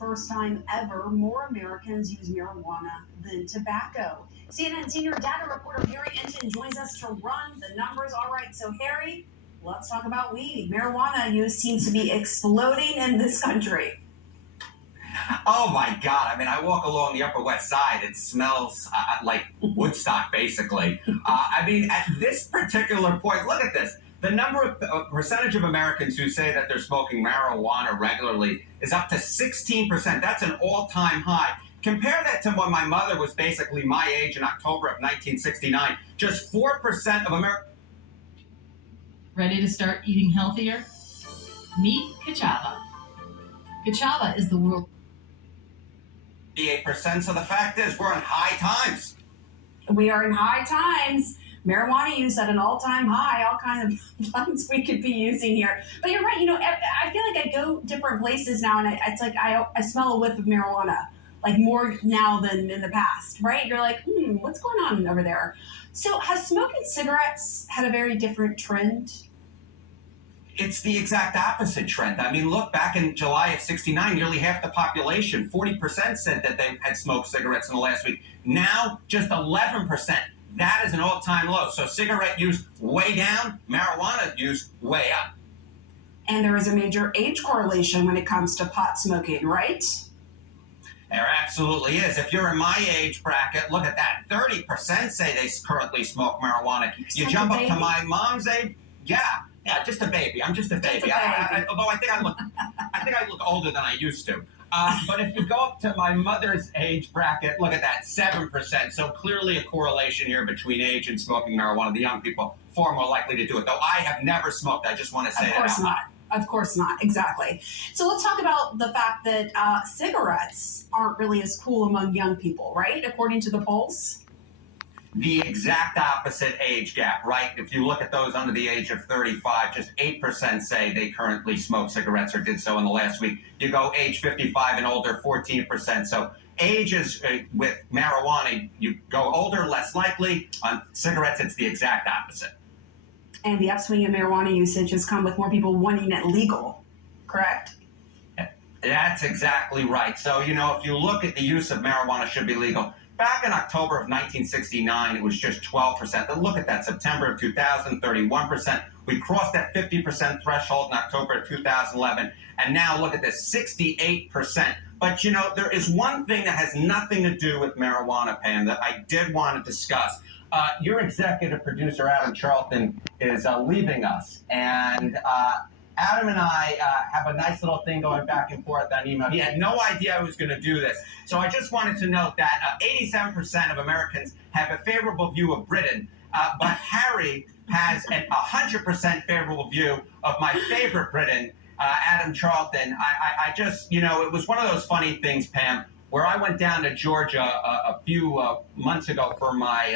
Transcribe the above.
first time ever, more Americans use marijuana than tobacco. CNN senior data reporter Harry Enton joins us to run the numbers. All right, so Harry, let's talk about weed. Marijuana use seems to be exploding in this country. Oh my God. I mean, I walk along the Upper West Side. It smells like Woodstock, basically. I mean, at this particular point, look at this. The number of percentage of Americans who say that they're smoking marijuana regularly is up to 16%. That's an all-time high. Compare that to when my mother was basically my age in October of 1969. Just 4% of Americans. Ready to start eating healthier? Meet Ka'Chava. Ka'Chava is the world 58%. So the fact is, we're in high times. We are in high times. Marijuana use at an all-time high, all kinds of blunts we could be using here. But you're right, I feel like I go different places now, and it's like I smell a whiff of marijuana, like more now than in the past, right? You're like, what's going on over there? So has smoking cigarettes had a very different trend? It's the exact opposite trend. I mean, look, back in July of 69, nearly half the population, 40%, said that they had smoked cigarettes in the last week. Now, just 11%. That is an all-time low. So cigarette use way down, marijuana use way up. And there is a major age correlation when it comes to pot smoking, right? There absolutely is. If you're in my age bracket, look at that. 30% say they currently smoke marijuana. You jump up to my mom's age, yeah, just a baby. I'm just a baby. Although I think I look older than I used to. But if you go up to my mother's age bracket, look at that, 7%. So clearly a correlation here between age and smoking marijuana. The young people far more likely to do it. Though I have never smoked. I just want to say that. Of course not. Of course not. Exactly. So let's talk about the fact that cigarettes aren't really as cool among young people, right? According to the polls. The exact opposite age gap, right? If you look at those under the age of 35, just 8% say they currently smoke cigarettes or did so in the last week. You go age 55 and older, 14%. So age is, with marijuana, you go older, less likely. On cigarettes, it's the exact opposite. And the upswing in marijuana usage has come with more people wanting it legal, correct? That's exactly right. So, if you look at the use of marijuana should be legal. Back in October of 1969, it was just 12%. Then look at that, September of 2000, 31%. We crossed that 50% threshold in October of 2011. And now look at this, 68%. But, there is one thing that has nothing to do with marijuana, Pam, that I did want to discuss. Your executive producer, Adam Charlton, is leaving us. And Adam and I have a nice little thing going back and forth on email. He had no idea I was going to do this. So I just wanted to note that 87% of Americans have a favorable view of Britain, but Harry has a 100% favorable view of my favorite Briton, Adam Charlton. I just, it was one of those funny things, Pam, where I went down to Georgia a few months ago for my